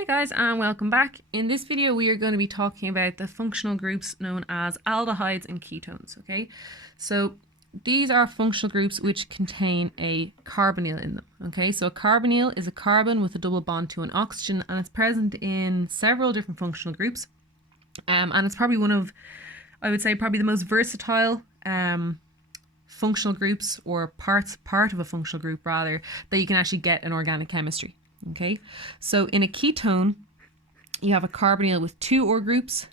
Hey guys, and welcome back. In this video we are going to be talking about the functional groups known as aldehydes and ketones. Okay, so these are functional groups which contain a carbonyl in them. Okay, so a carbonyl is a carbon with a double bond to an oxygen, and it's present in several different functional groups, and it's probably one of, I would say, probably the most versatile functional groups, or part of a functional group rather, that you can actually get in organic chemistry. Okay, so in a ketone, you have a carbonyl with 2 OR groups,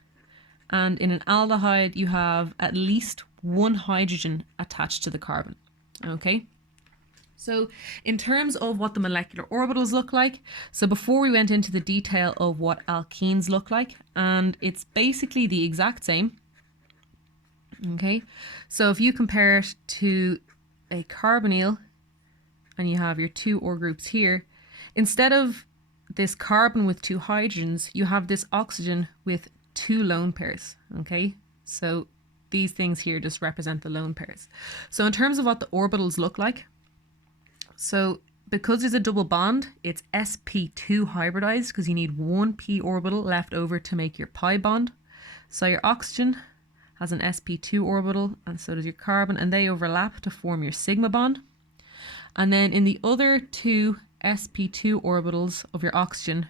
and in an aldehyde, you have at least 1 hydrogen attached to the carbon. Okay, so in terms of what the molecular orbitals look like, so before we went into the detail of what alkenes look like, and it's basically the exact same. Okay, so if you compare it to a carbonyl, and you have your 2 OR groups here, instead of this carbon with 2 hydrogens, you have this oxygen with 2 lone pairs. Okay, so these things here just represent the lone pairs. So in terms of what the orbitals look like, so because there's a double bond, it's sp2 hybridized, because you need 1 p orbital left over to make your pi bond. So your oxygen has an sp2 orbital, and so does your carbon, and they overlap to form your sigma bond. And then in the other 2 sp2 orbitals of your oxygen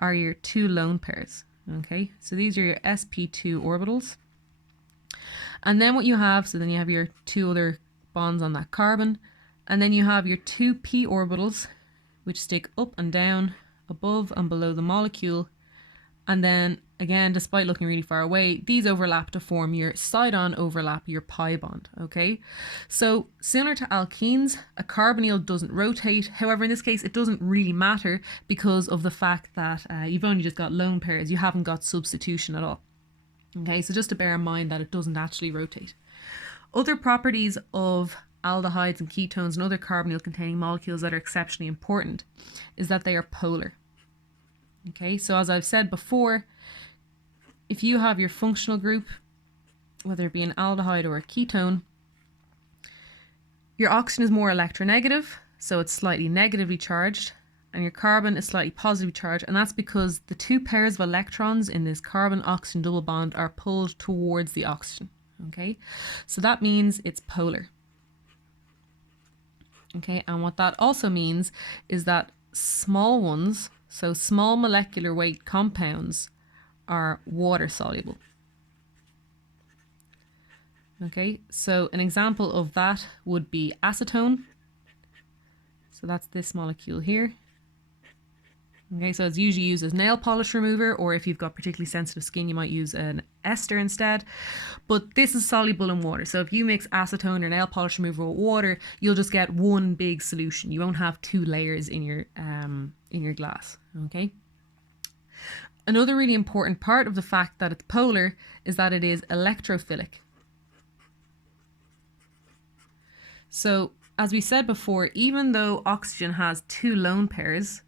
are your 2 lone pairs. Okay, so these are your sp2 orbitals. And then what you have, so then you have your 2 other bonds on that carbon, and then you have your 2 p orbitals, which stick up and down, above and below the molecule. And then again, despite looking really far away, these overlap to form your side-on overlap, your pi bond. Okay, so similar to alkenes, a carbonyl doesn't rotate. However, in this case, it doesn't really matter because of the fact that you've only just got lone pairs. You haven't got substitution at all. Okay, so just to bear in mind that it doesn't actually rotate. Other properties of aldehydes and ketones and other carbonyl containing molecules that are exceptionally important is that they are polar. Okay, so as I've said before, if you have your functional group, whether it be an aldehyde or a ketone, your oxygen is more electronegative, so it's slightly negatively charged, and your carbon is slightly positively charged, and that's because the 2 pairs of electrons in this carbon-oxygen double bond are pulled towards the oxygen. Okay, so that means it's polar. Okay, and what that also means is that small ones, so small molecular weight compounds, are water soluble. Okay, so an example of that would be acetone. So that's this molecule here. Okay, so it's usually used as nail polish remover, or if you've got particularly sensitive skin, you might use an ester instead. But this is soluble in water. So if you mix acetone or nail polish remover with water, you'll just get one big solution. You won't have 2 layers in your glass. Okay. Another really important part of the fact that it's polar is that it is electrophilic. So as we said before, even though oxygen has 2 lone pairs,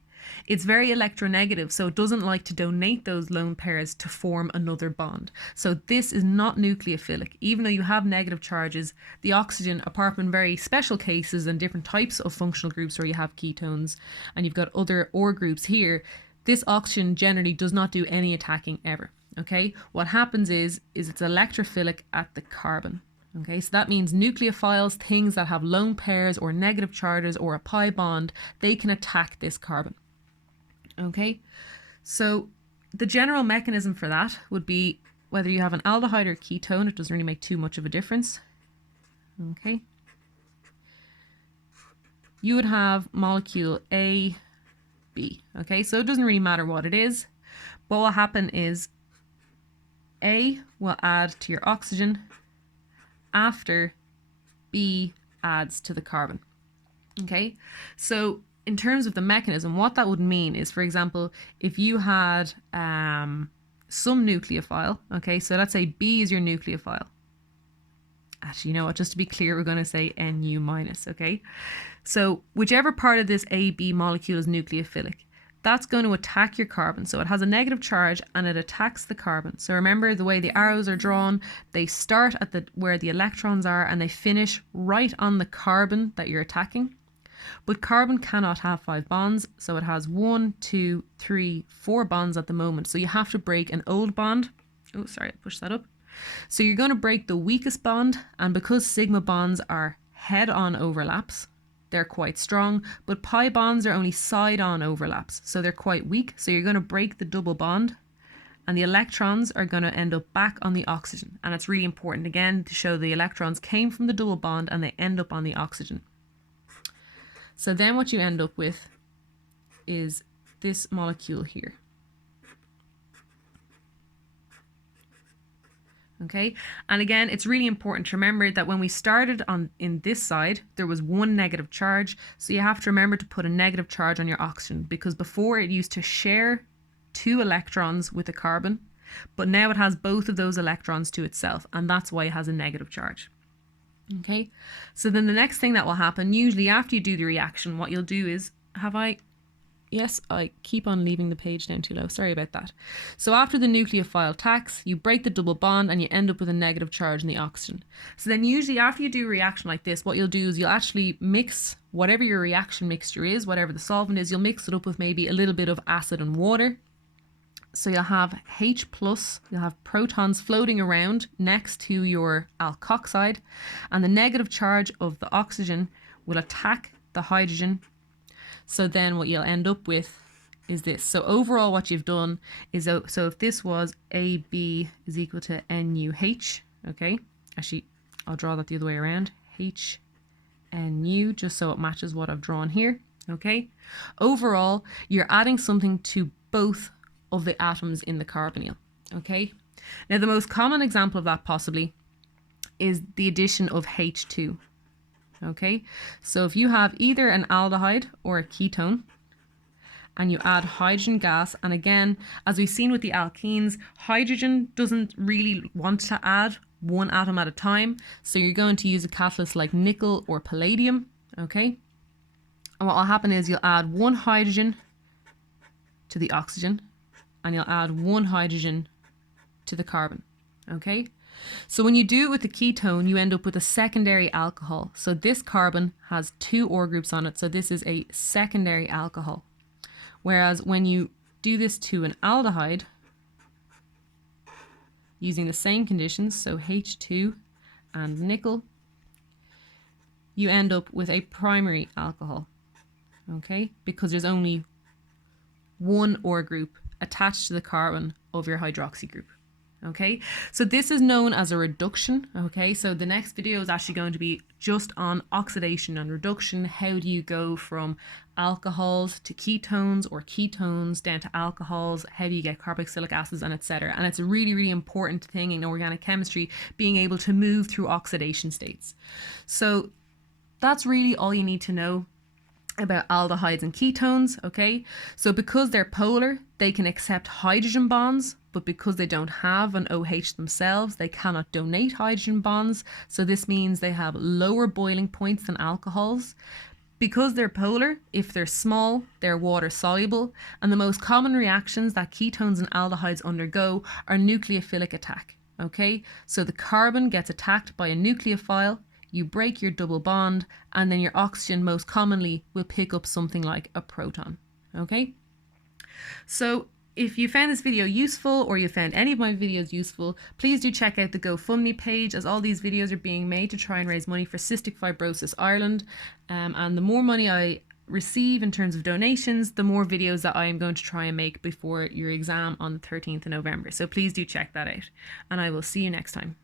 it's very electronegative, so it doesn't like to donate those lone pairs to form another bond. So this is not nucleophilic. Even though you have negative charges, the oxygen, apart from very special cases and different types of functional groups where you have ketones and you've got other OR groups here, this oxygen generally does not do any attacking ever. Okay, what happens is it's electrophilic at the carbon. Okay, so that means nucleophiles, things that have lone pairs or negative charges or a pi bond, they can attack this carbon. Okay, so the general mechanism for that would be whether you have an aldehyde or ketone, it doesn't really make too much of a difference. Okay, you would have molecule A, B. Okay, so it doesn't really matter what it is, but what will happen is A will add to your oxygen after B adds to the carbon. Okay, so in terms of the mechanism, what that would mean is, for example, if you had some nucleophile, okay, so let's say B is your nucleophile. Actually, you know what, just to be clear, we're going to say Nu minus, okay? So whichever part of this AB molecule is nucleophilic, that's going to attack your carbon. So it has a negative charge and it attacks the carbon. So remember the way the arrows are drawn, they start at where the electrons are and they finish right on the carbon that you're attacking. but carbon cannot have 5 bonds, so it has 1, 2, 3, 4 bonds at the moment. So you have to break an old bond. Oh, sorry, I pushed that up. So you're going to break the weakest bond, and because sigma bonds are head-on overlaps, they're quite strong, but pi bonds are only side-on overlaps, so they're quite weak. So you're going to break the double bond, and the electrons are going to end up back on the oxygen. And it's really important, again, to show the electrons came from the double bond and they end up on the oxygen. So then what you end up with is this molecule here. Okay, and again, it's really important to remember that when we started in this side, there was one negative charge. So you have to remember to put a negative charge on your oxygen, because before it used to share 2 electrons with a carbon, but now it has both of those electrons to itself, and that's why it has a negative charge. Okay, so then the next thing that will happen, usually after you do the reaction, what you'll do is, yes, I keep on leaving the page down too low. Sorry about that. So after the nucleophile attacks, you break the double bond and you end up with a negative charge in the oxygen. So then usually after you do a reaction like this, what you'll do is you'll actually mix whatever your reaction mixture is, whatever the solvent is, you'll mix it up with maybe a little bit of acid and water. So you'll have H+, you'll have protons floating around next to your alkoxide, and the negative charge of the oxygen will attack the hydrogen. So then what you'll end up with is this. So overall what you've done is, so if this was AB is equal to NuH, okay, actually I'll draw that the other way around, HNu, just so it matches what I've drawn here, okay. Overall, you're adding something to both of the atoms in the carbonyl, okay. Now the most common example of that possibly is the addition of H2. Okay, so if you have either an aldehyde or a ketone and you add hydrogen gas, and again, as we've seen with the alkenes, hydrogen doesn't really want to add one atom at a time, so you're going to use a catalyst like nickel or palladium, okay? And what will happen is you'll add 1 hydrogen to the oxygen and you'll add 1 hydrogen to the carbon, okay? So when you do it with the ketone, you end up with a secondary alcohol. So this carbon has 2 OR groups on it, so this is a secondary alcohol. Whereas when you do this to an aldehyde, using the same conditions, so H2 and nickel, you end up with a primary alcohol, okay? Because there's only 1 OR group attached to the carbon of your hydroxy group. Okay, so this is known as a reduction. Okay, so the next video is actually going to be just on oxidation and reduction. How do you go from alcohols to ketones, or ketones down to alcohols? How do you get carboxylic acids, and etc. And it's a really, really important thing in organic chemistry, being able to move through oxidation states. So that's really all you need to know about aldehydes and ketones, okay? So because they're polar, they can accept hydrogen bonds, but because they don't have an OH themselves, they cannot donate hydrogen bonds. So this means they have lower boiling points than alcohols. Because they're polar, if they're small, they're water soluble, and the most common reactions that ketones and aldehydes undergo are nucleophilic attack, okay? So the carbon gets attacked by a nucleophile, you break your double bond, and then your oxygen most commonly will pick up something like a proton, okay? So if you found this video useful, or you found any of my videos useful, please do check out the GoFundMe page, as all these videos are being made to try and raise money for Cystic Fibrosis Ireland. And the more money I receive in terms of donations, the more videos that I am going to try and make before your exam on the 13th of November. So please do check that out, and I will see you next time.